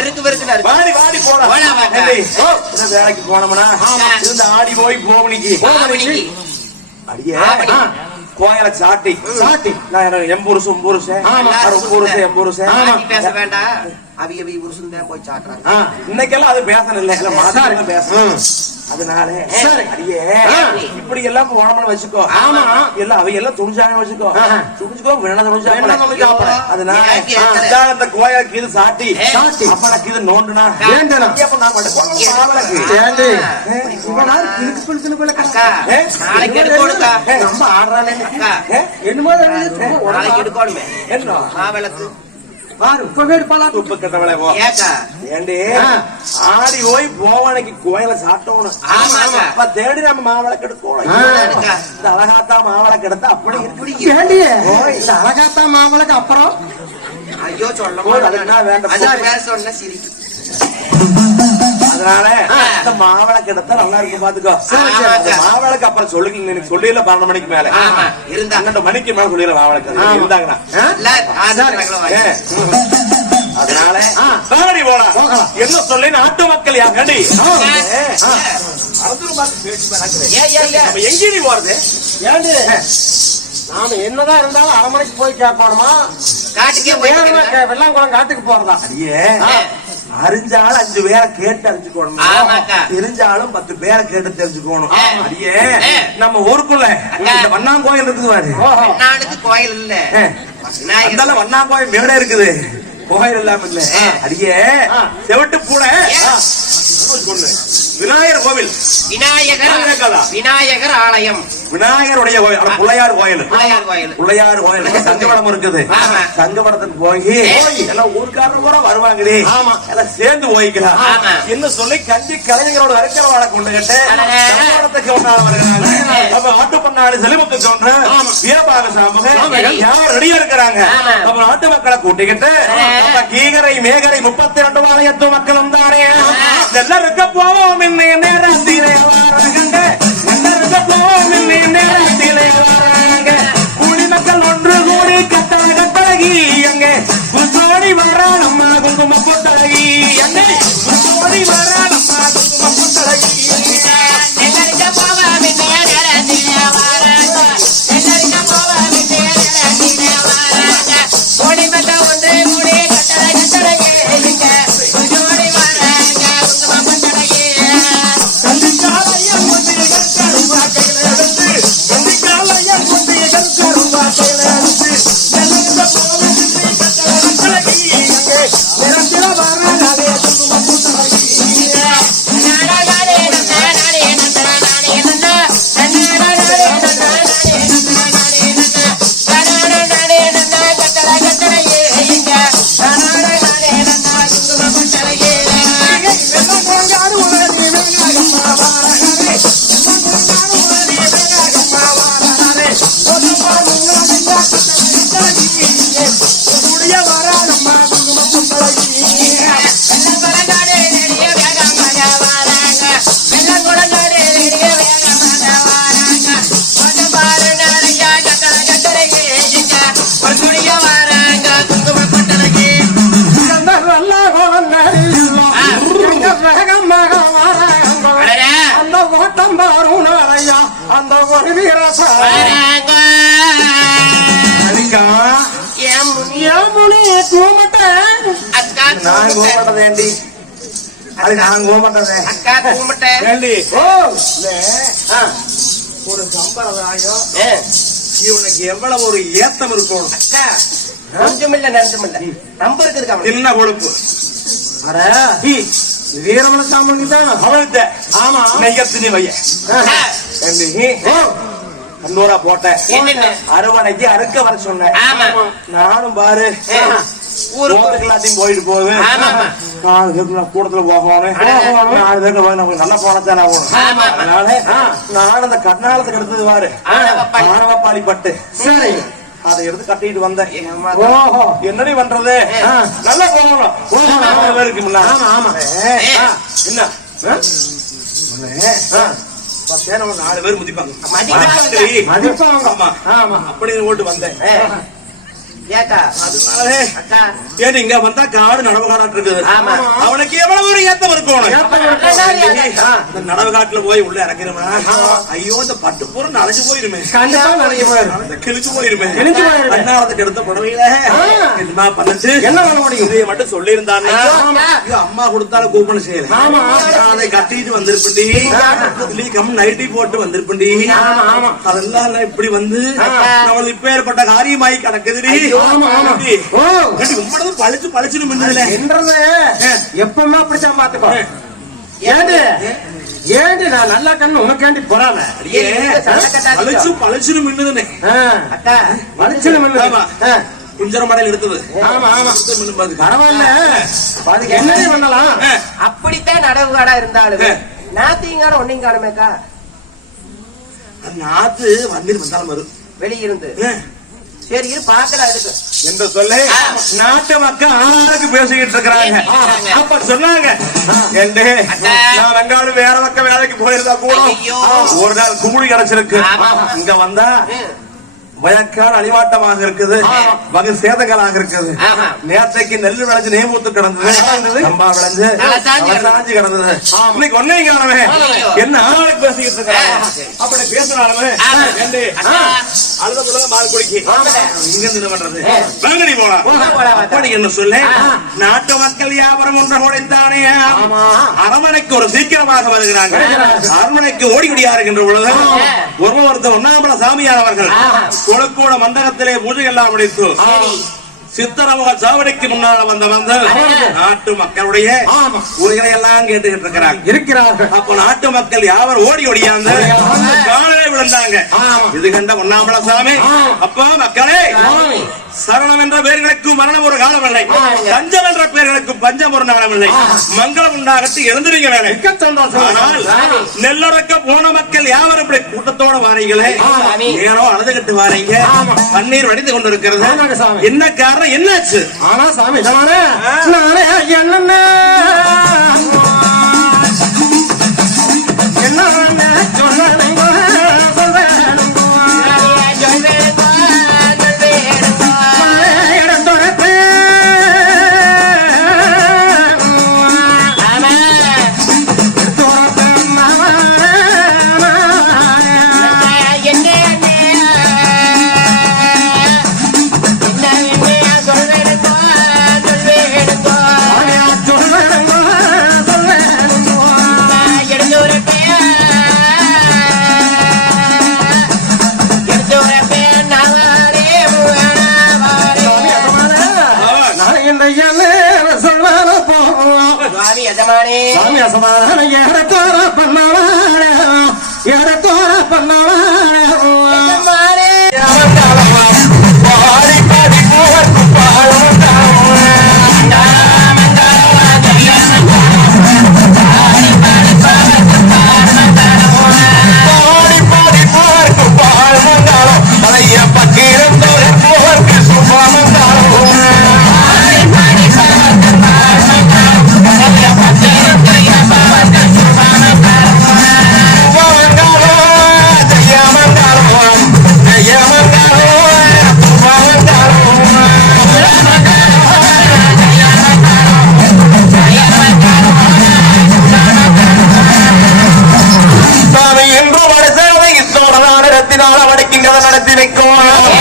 வெறுக்கு வெறுக்கு வாடி வாடி போலாம். வேலைக்கு போனோம்னா இந்த ஆடி போய் போவனிக்கு அடியே கோயில சாட்டி சாட்டி நான் எம்புருஷம் பேச வேண்டாம். அவிய புருஷன் தான் போய் சாட்டுறாங்க. இன்னைக்கெல்லாம் அது பேசணும் இல்ல மாதம் பேசணும். அதனால அடியே இப்படி எல்லாம் போனோம்னு வச்சுக்கோ. ஆமா எல்லாம் அவை எல்லாம் துணிஞ்சாங்கன்னு வச்சுக்கோ. துணிச்சுக்கோ வேணா துணிஞ்சாங்க. அதனால அந்த கோயிலுக்கு இது சாட்டி அப்பனுக்கு இது நோண்டுனா அப்ப நான் நாளைக்கு எடுக்கோடுக்கா ரொம்ப ஆடுறானே என்னமோ நாளைக்கு எடுக்கோடுமே என்ன மாவிளக்கு ஆடி போய் போவானைக்கு கோயில சாப்பிட்டோம். அப்ப தேடி நம்ம மாவிளக்கு எடுக்கணும். அழகாத்தா மாவிளக்கு எடுத்தா அப்படி அழகாத்தா மாவிளக்கு அப்புறம் ஐயோ சொல்ல வேண்டாம் சொன்ன சிரி. அதனால இந்த மாவிளக்கு எடுத்தா நல்லா இருக்கும் பாத்துக்கோ. மாவிளக்கு அப்புறம் சொல்லுங்க எனக்கு சொல்லிடல 12 மணிக்கு மேல 12 மணிக்கு மேல சொல்லிடல மாவிளக்கு இருந்தாங்கன்னா. அதனால என்ன சொல்லி நாட்டு மக்கள் யாங்கடி எங்கேயும் போறது ஏண்டு நாம என்னதான் இருந்தாலும் 1/2 மணிக்கு போய் கேட்கணுமா? காட்டுக்கே வெள்ளாங்குளம் காட்டுக்கு போறதா? அறிஞ்சாலும் 5 பேரை கேட்டு அறிஞ்சுக்கணும். தெரிஞ்சாலும் 10 பேரை கேட்டு தெரிஞ்சுக்கணும். அடியே நம்ம ஊருக்குள்ள வண்ணாங்கோயில் இருக்குது பாரு. கோயில் இல்ல அந்த வண்ணாங்கோயில் மேட இருக்குது. கோயில் இல்லாம இல்ல. அடியே செவட்டு பூனை விநாயகர் கோவில் விநாயகர் ஆலயம் விநாயகருடைய கோயில் பிள்ளையார் கோயில் பிள்ளையார் கோயில் சங்கவடம் இருக்குது. சங்கவடத்துக்கு போய் எல்லாம் ஊருக்காரங்க கூட வருவாங்களே எல்லாம் சேர்ந்து போய்க்கலாம் என்ன சொல்லி கஞ்சி கலைஞரோட இருக்கிற வாழை கொண்டு கிட்டு சங்கவடத்துக்கு நம்ம ஆட்டு பண்ணாடு செலிமுத்து சொன்ன வீரபாக சாமி யார் ரெடியா இருக்கிறாங்க. நம்ம நாட்டு மக்களை கூட்டிக்கிட்டு நம்ம கீகரை மேகரை 32 வாழையத்து மக்களும் தானே எல்லாம் இருக்க போவோம். நேரத்திலே குடிமக்கள் ஒன்று கூடி கட்டளை கட்டழகி அங்கே புத்தோடி வர நம்ம குங்கும புத்தழகி அங்கே புத்தோடி வர நம்ம குங்கும புத்தழகி அந்த ஒரு வீரசா நான் கோமட்டதேண்டி அது நான் கோமட்டதே ஒரு சம்பிரதாயம் இவனுக்கு எவ்வளவு ஒரு ஏத்தம் இருக்கணும். கொஞ்சமில்ல நஞ்சமில்ல நம்பருக்கு சின்ன கொழுப்பு வீரமண சாமி தான் அவளுக்கு. ஆமா நெய்யத்தினி வைய அன்னூரா போட்டேன் அறுவடைக்கு அறுக்க வர சொன்னேன். நானும் பாரு எல்லாத்தையும் போயிட்டு போகுது. 4 பேருக்கு கூடத்துல போகணும். 4 பேருக்கு போய் நமக்கு நல்ல போனத்தான் ஆகணும். அதனால நான் அந்த கர்நாடகத்துக்கு எடுத்தது பாரு ஆணவப்பாடி பட்டு சரி அதை எடுத்து கட்டிட்டு வந்தேன். என்னடி பண்றது நல்லா போகணும் இருக்குங்களா? என்ன 4 பேர் முதிப்பாங்க அப்படின்னு ஓட்டு வந்தேன். அதனாலே ஏன் இங்க வந்தா காடு நடவு காடாட்டு இருக்குது. அவனுக்கு எவ்வளவு ஒரு ஏத்தம் இருக்கணும். இந்த நடவு காட்டுல போய் உள்ள இறக்கிறமா ஐயோ இந்த பட்டு பூரா நனைஞ்சு போயிருமே, கிழிச்சு போயிருமே. அண்ணாவதுக்கு எடுத்த புடவையில என்னமா பண்ணிச்சு என்ன பண்ண முடியும்? இதைய மட்டும் சொல்லி இருந்தானே அம்மா கொடுத்தாலும் கூப்பன் செய்யல. அதை கட்டிட்டு வந்திருப்பண்டி, கம் நைட்டி போட்டு வந்திருப்பண்டி. அதெல்லாம் இப்படி வந்து நம்மளுக்கு இப்ப ஏற்பட்ட காரியமாயி கிடக்குது. பழிச்சு பழிச்சுன்னு மின்னதுல எப்பவுமே அப்படித்தான் பாத்துக்கோ. ஏண்டி நான் நல்லா கண்ணு உனக்காண்டி போறாம பழிச்சு பழிச்சுன்னு மின்னுதுன்னு பழிச்சுன்னு மின்னு குஞ்சர மடையில் எடுத்தது. பரவாயில்ல, அதுக்கு என்னடி பண்ணலாம்? அப்படித்தான் நடவு காடா இருந்தாலும் நாத்திங்கான ஒன்னையும் காணுமேக்கா. நாத்து வந்திரு வந்தாலும் வரும் வெளியிருந்து. சரி இரு பாக்கலாம் இருக்கு என்று சொல்ல நாட்டு மக்கள் ஆளாருக்கு பேசிக்கிட்டு இருக்கிறாங்க. அப்ப சொன்னாங்க நான் வெங்காயம் வேற பக்கம் வேலைக்கு போயிருந்தா கூட ஒரு நாள் கூலி கிடைச்சிருக்கு. இங்க வந்தா வயக்கால் அடிவாட்டமாக இருக்குது, வகை சேதங்களாக இருக்குது. நேற்றைக்கு நெல் விளைஞ்சு நேமூத்து கிடந்தது, நம்பா விளைஞ்சு சாஞ்சி கிடந்தது. இன்னைக்கு ஒன்னையும் காணவே என்ன ஆளுக்கு பேசிக்கிட்டு இருக்காங்க. அப்படி பேசினாலுமே அழுத புள்ள மால் குடிக்கி இங்க இருந்து பண்றது வாங்கடி போலாம். அப்படி என்ன சொல்ல நாட்டு மக்கள் வியாபாரம் ஒன்று உடைத்தானே அரண்மனைக்கு ஒரு சீக்கிரமாக வருகிறாங்க. அரண்மனைக்கு ஓடி ஓடியாருக்கின்ற பொழுது ஒருத்தர் ஒன்னாம்பல சாமியானவர்கள் கொழுக்கூட மண்டபத்திலே பூஜை எல்லாம் முடித்து சித்தரமுக சாவடிக்கு முன்னால் வந்த நாட்டு மக்களுடைய உரைகளை எல்லாம் கேட்டுக்கிட்டு இருக்கிறார்கள். அப்போ நாட்டு மக்கள் யாவர் ஓடி ஓடியாந்து காலையில விழுந்தாங்க. இது கண்ட ஒன்னாம்பல சாமி அப்பா மக்களே சரணம் என்ற பெயர்களுக்கு மரணம் ஒரு காலம் இல்லை, பஞ்சம் என்ற பெயர்களுக்கு பஞ்சம் ஒரு நாளம் இல்லை. மங்களம் உண்டாகட்டு எழுந்திருங்க வேலை. ஆனால் நெல்லறக்க போன மக்கள் யாவரும் இப்படி கூட்டத்தோட வாரீங்களே, ஏனோ அழுதுகிட்டு வாரீங்க, தண்ணீர் வடித்து கொண்டிருக்கிறது. என்ன காரணம், என்னாச்சு? ஆனா சாமி என்ன நடத்தி வைக்கும்